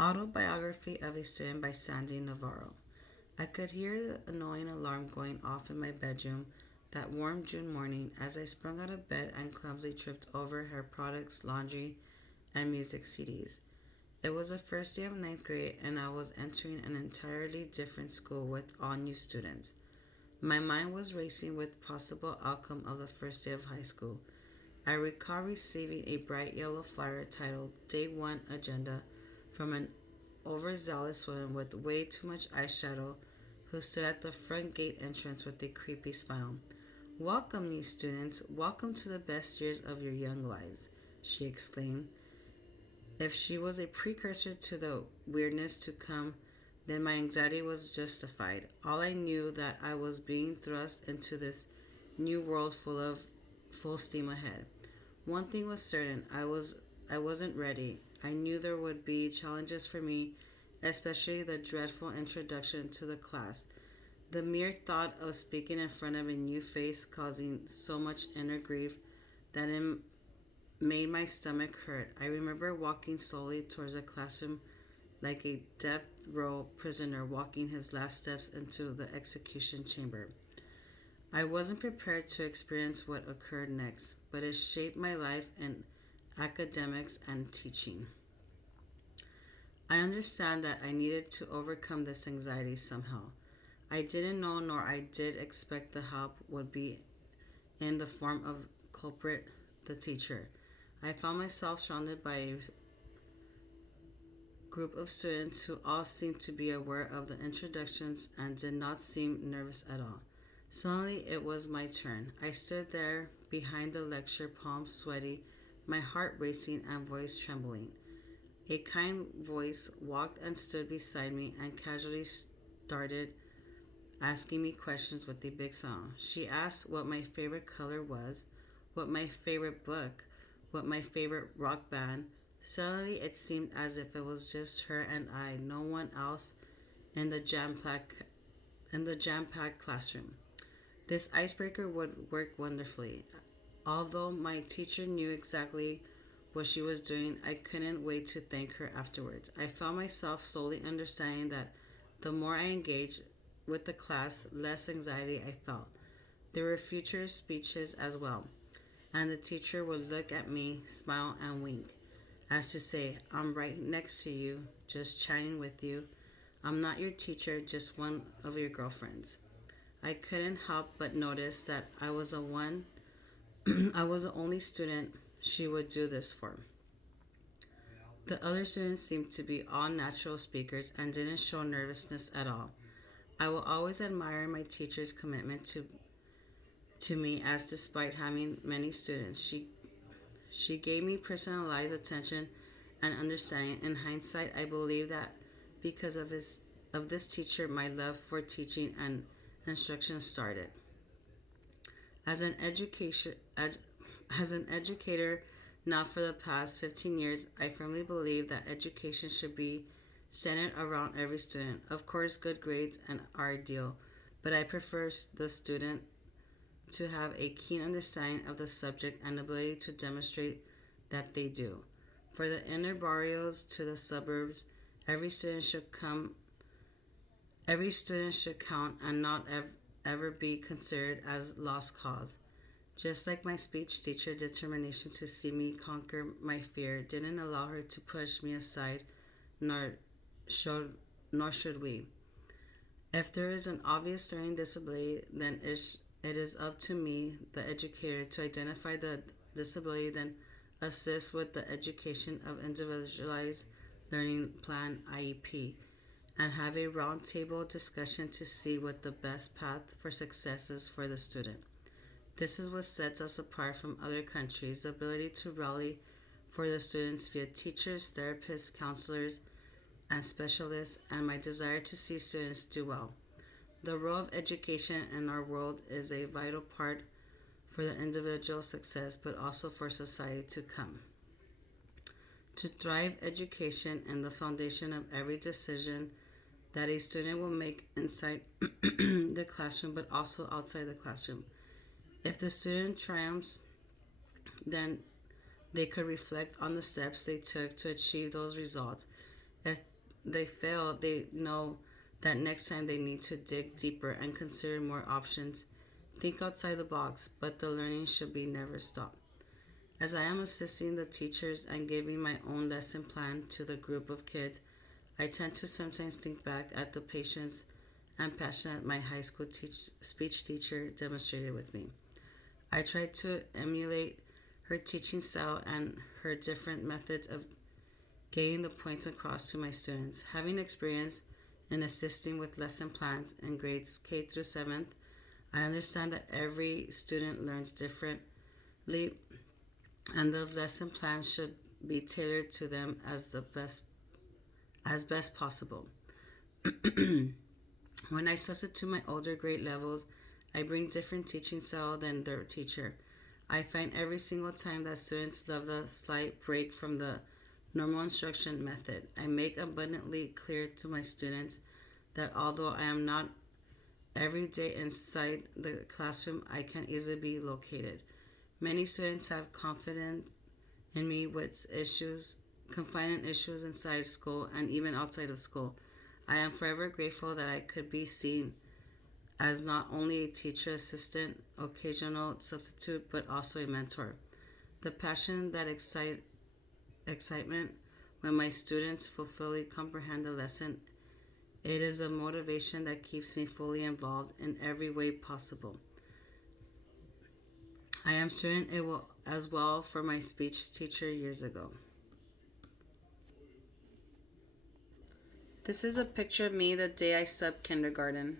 Autobiography of a Student by Sandy Navarro. I could hear the annoying alarm going off in my bedroom that warm June morning as I sprung out of bed and clumsily tripped over hair products, laundry, and music CDs. It was the first day of ninth grade, and I was entering an entirely different school with all new students. My mind was racing with the possible outcome of the first day of high school. I recall receiving a bright yellow flyer titled Day 1 Agenda from an overzealous woman with way too much eyeshadow who stood at the front gate entrance with a creepy smile. Welcome, new students. Welcome to the best years of your young lives, she exclaimed. If she was a precursor to the weirdness to come, then my anxiety was justified. All I knew that I was being thrust into this new world full steam ahead. One thing was certain, I wasn't ready. I knew there would be challenges for me, especially the dreadful introduction to the class. The mere thought of speaking in front of a new face causing so much inner grief that it made my stomach hurt. I remember walking slowly towards the classroom like a death row prisoner walking his last steps into the execution chamber. I wasn't prepared to experience what occurred next, but it shaped my life in academics and teaching. I understand that I needed to overcome this anxiety somehow. I didn't know nor I did expect the help would be in the form of culprit, the teacher. I found myself surrounded by a group of students who all seemed to be aware of the introductions and did not seem nervous at all. Suddenly it was my turn. I stood there behind the lecture, palms sweaty, my heart racing and voice trembling. A kind voice walked and stood beside me and casually started asking me questions with a big smile. She asked what my favorite color was, what my favorite book, what my favorite rock band. Suddenly it seemed as if it was just her and I, no one else in the jam-packed classroom. This icebreaker would work wonderfully. Although my teacher knew exactly what she was doing, I couldn't wait to thank her afterwards. I found myself slowly understanding that the more I engaged with the class, less anxiety I felt. There were future speeches as well, and the teacher would look at me, smile, and wink, as to say, I'm right next to you, just chatting with you. I'm not your teacher, just one of your girlfriends. I couldn't help but notice that I was the only student she would do this for. The other students seemed to be all natural speakers and didn't show nervousness at all. I will always admire my teacher's commitment to me as despite having many students, she gave me personalized attention and understanding. In hindsight, I believe that because of this teacher, my love for teaching and instruction started. As an education as an educator now for the past 15 years, I firmly believe that education should be centered around every student. Of course, good grades are ideal, but I prefer the student to have a keen understanding of the subject and ability to demonstrate that they do. For the inner barrios to the suburbs, every student should come every student should count and not ever be considered as lost cause. Just like my speech teacher, determination to see me conquer my fear didn't allow her to push me aside, nor should nor should we. If there is an obvious learning disability, then it is up to me, the educator, to identify the disability, then assist with the education of individualized learning plan IEP, and have a roundtable discussion to see what the best path for success is for the student. This is what sets us apart from other countries, the ability to rally for the students via teachers, therapists, counselors, and specialists, and my desire to see students do well. The role of education in our world is a vital part for the individual's success, but also for society to come. To thrive, education is the foundation of every decision that a student will make inside the classroom, but also outside the classroom. If the student triumphs, then they could reflect on the steps they took to achieve those results. If they fail, they know that next time they need to dig deeper and consider more options. Think outside the box, but the learning should be never stopped. As I am assisting the teachers and giving my own lesson plan to the group of kids, I tend to sometimes think back at the patience and passion that my high school speech teacher demonstrated with me. I tried to emulate her teaching style and her different methods of getting the points across to my students. Having experience in assisting with lesson plans in grades K through 7th, I understand that every student learns differently and those lesson plans should be tailored to them as best possible. When I substitute my older grade levels, I bring different teaching style than their teacher. I find every single time that students love the slight break from the normal instruction method. I make abundantly clear to my students that although I am not every day inside the classroom, I can easily be located. Many students have confidence in me with confinement issues inside school and even outside of school. I am forever grateful that I could be seen as not only a teacher assistant, occasional substitute, but also a mentor. The passion that excitement when my students fully comprehend the lesson, it is a motivation that keeps me fully involved in every way possible. I am certain it will as well for my speech teacher years ago. This is a picture of me the day I subbed kindergarten.